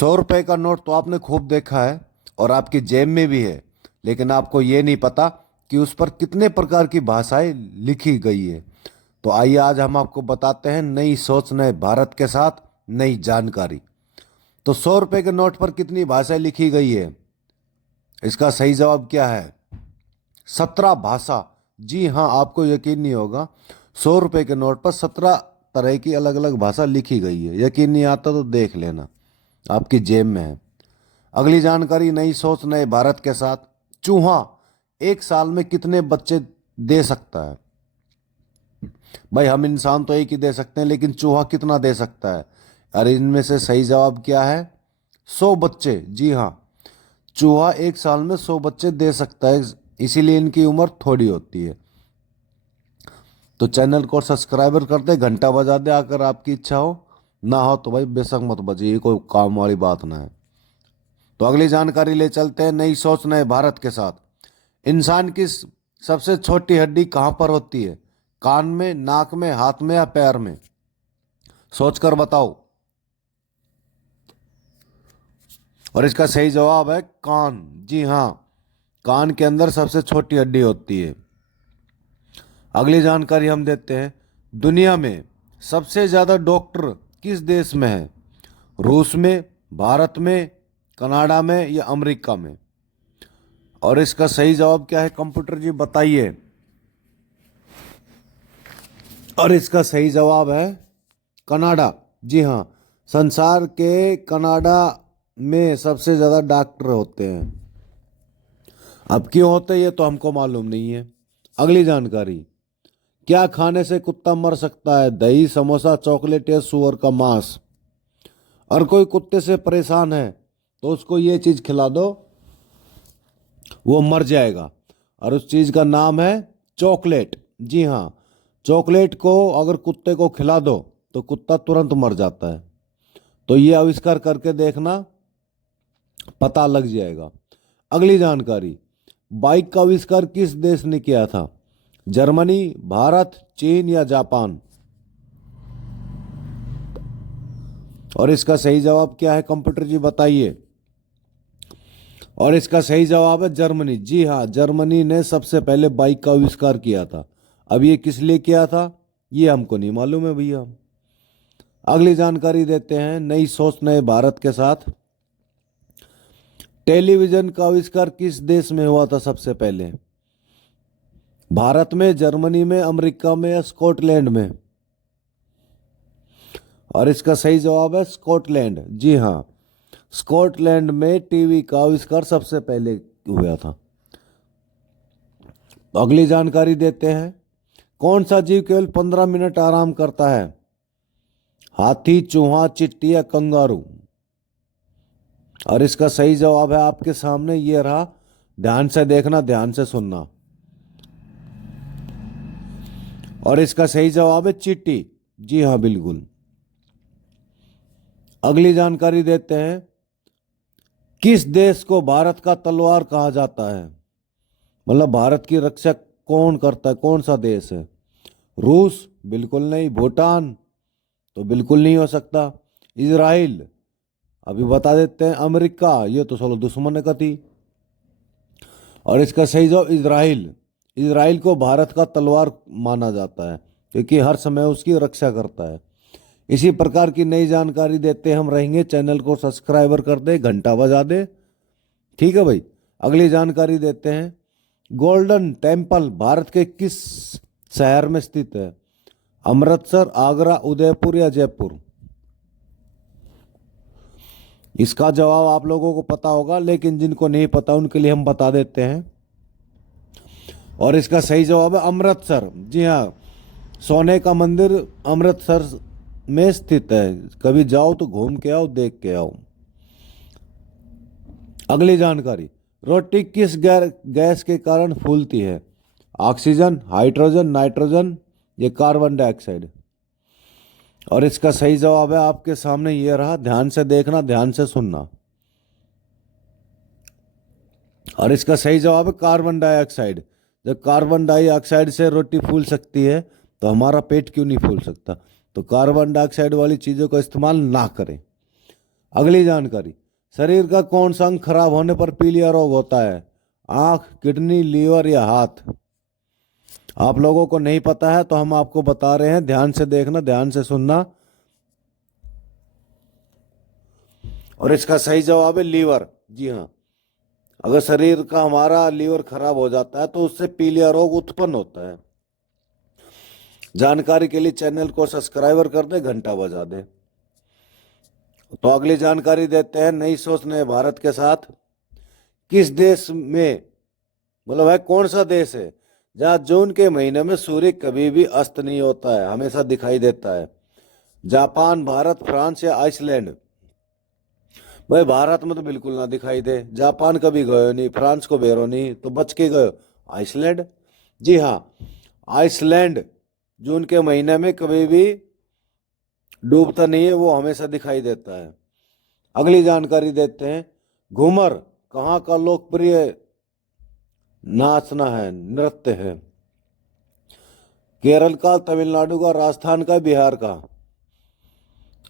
100 रुपए का नोट तो आपने खूब देखा है और आपकी जेब में भी है। लेकिन आपको ये नहीं पता कि उस पर कितने प्रकार की भाषाएं लिखी गई है। तो आइए आज हम आपको बताते हैं नई सोच नए भारत के साथ नई जानकारी। तो 100 रुपए के नोट पर कितनी भाषाएं लिखी गई है? इसका सही जवाब क्या है? 17 भाषा। जी हाँ, आपको यकीन नहीं होगा, 100 रुपए के नोट पर 17 तरह की अलग अलग भाषा लिखी गई है। यकीन नहीं आता तो देख लेना, आपकी जेब में है। अगली जानकारी नई सोच नए भारत के साथ। चूहा एक साल में कितने बच्चे दे सकता है? भाई, हम इंसान तो एक ही दे सकते हैं, लेकिन चूहा कितना दे सकता है? अरे इनमें से सही जवाब क्या है? 100 बच्चे। जी हाँ, चूहा एक साल में 100 बच्चे दे सकता है, इसीलिए इनकी उम्र थोड़ी होती है। तो चैनल को सब्सक्राइबर कर दे, घंटा बजा दे अगर आपकी इच्छा हो। ना हो तो भाई बेशक मत बजिए, ये कोई काम वाली बात ना है। तो अगली जानकारी ले चलते हैं नई सोच नए भारत के साथ। इंसान की सबसे छोटी हड्डी कहाँ पर होती है? कान में, नाक में, हाथ में या पैर में? सोचकर बताओ। और इसका सही जवाब है कान। जी हाँ, कान के अंदर सबसे छोटी हड्डी होती है। अगली जानकारी हम देते हैं। दुनिया में सबसे ज्यादा डॉक्टर किस देश में है? रूस में, भारत में, कनाडा में या अमेरिका में? और इसका सही जवाब क्या है? कंप्यूटर जी बताइए। और इसका सही जवाब है कनाडा। जी हाँ, संसार के कनाडा में सबसे ज़्यादा डॉक्टर होते हैं। अब क्यों होते हैं ये तो हमको मालूम नहीं है। अगली जानकारी। क्या खाने से कुत्ता मर सकता है? दही, समोसा, चॉकलेट या सुअर का मांस? और कोई कुत्ते से परेशान है तो उसको ये चीज़ खिला दो, वो मर जाएगा। और उस चीज़ का नाम है चॉकलेट। जी हाँ, चॉकलेट को अगर कुत्ते को खिला दो तो कुत्ता तुरंत मर जाता है। तो ये आविष्कार करके देखना, पता लग जाएगा। अगली जानकारी। बाइक का आविष्कार किस देश ने किया था? जर्मनी, भारत, चीन या जापान? और इसका सही जवाब क्या है? कंप्यूटर जी बताइए। और इसका सही जवाब है जर्मनी। जी हाँ, जर्मनी ने सबसे पहले बाइक का आविष्कार किया था। अब ये किस लिए किया था ये हमको नहीं मालूम है भैया। अगली जानकारी देते हैं नई सोच नए भारत के साथ। टेलीविजन का आविष्कार किस देश में हुआ था सबसे पहले? भारत में, जर्मनी में, अमेरिका में या स्कॉटलैंड में? और इसका सही जवाब है स्कॉटलैंड। जी हाँ, स्कॉटलैंड में टीवी का आविष्कार सबसे पहले हुआ था। अगली जानकारी देते हैं। कौन सा जीव केवल 15 मिनट आराम करता है? हाथी, चूहा, चींटी या कंगारू? और इसका सही जवाब है आपके सामने ये रहा। ध्यान से देखना, ध्यान से सुनना। और इसका सही जवाब है चींटी। जी हाँ, बिल्कुल। अगली जानकारी देते हैं। किस देश को भारत का तलवार कहा जाता है? मतलब भारत की रक्षा कौन करता है, कौन सा देश है? रूस? बिल्कुल नहीं। भूटान? तो बिल्कुल नहीं हो सकता। इजराइल? अभी बता देते हैं। अमेरिका? ये तो चलो दुश्मन का थी। और इसका सही जवाब इजराइल। इजराइल को भारत का तलवार माना जाता है क्योंकि हर समय उसकी रक्षा करता है। इसी प्रकार की नई जानकारी देते हम रहेंगे। चैनल को सब्सक्राइबर कर दे, घंटा बजा दे। ठीक है भाई। अगली जानकारी देते हैं। गोल्डन टेम्पल भारत के किस शहर में स्थित है? अमृतसर, आगरा, उदयपुर या जयपुर? इसका जवाब आप लोगों को पता होगा, लेकिन जिनको नहीं पता उनके लिए हम बता देते हैं। और इसका सही जवाब है अमृतसर। जी हाँ, सोने का मंदिर अमृतसर में स्थित है। कभी जाओ तो घूम के आओ, देख के आओ। अगली जानकारी। रोटी किस गैस के कारण फूलती है? ऑक्सीजन, हाइड्रोजन, नाइट्रोजन या कार्बन डाइऑक्साइड? और इसका सही जवाब है आपके सामने ये रहा। ध्यान से देखना, ध्यान से सुनना। और इसका सही जवाब है कार्बन डाइऑक्साइड। जब कार्बन डाइऑक्साइड से रोटी फूल सकती है तो हमारा पेट क्यों नहीं फूल सकता? तो कार्बन डाइऑक्साइड वाली चीज़ों का इस्तेमाल ना करें। अगली जानकारी, शरीर का कौन सा अंग खराब होने पर पीलिया रोग होता है? आंख, किडनी, लीवर या हाथ? आप लोगों को नहीं पता है तो हम आपको बता रहे हैं, ध्यान से देखना, ध्यान से सुनना। और इसका सही जवाब है लीवर। जी हाँ, अगर शरीर का हमारा लीवर खराब हो जाता है तो उससे पीलिया रोग उत्पन्न होता है। जानकारी के लिए चैनल को सब्सक्राइबर कर दे, घंटा बजा दे। तो अगली जानकारी देते हैं, नई सोच नए भारत के साथ। किस देश में, मतलब है कौन सा देश है जहां जून के महीने में सूर्य कभी भी अस्त नहीं होता है, हमेशा दिखाई देता है? जापान, भारत, फ्रांस या आइसलैंड? भाई भारत में तो बिल्कुल ना दिखाई दे, जापान कभी गयो नहीं, फ्रांस को बेरो नहीं, तो बच के गयो आइसलैंड। जी हाँ, आइसलैंड जून के महीने में कभी भी डूबता नहीं है, वो हमेशा दिखाई देता है। अगली जानकारी देते हैं, घूमर कहाँ का लोकप्रिय नाचना है, नृत्य है? केरल का, तमिलनाडु का, राजस्थान का, बिहार का?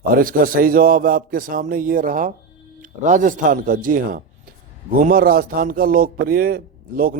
और इसका सही जवाब है आपके सामने, ये रहा राजस्थान का। जी हाँ, घूमर राजस्थान का लोकप्रिय लोक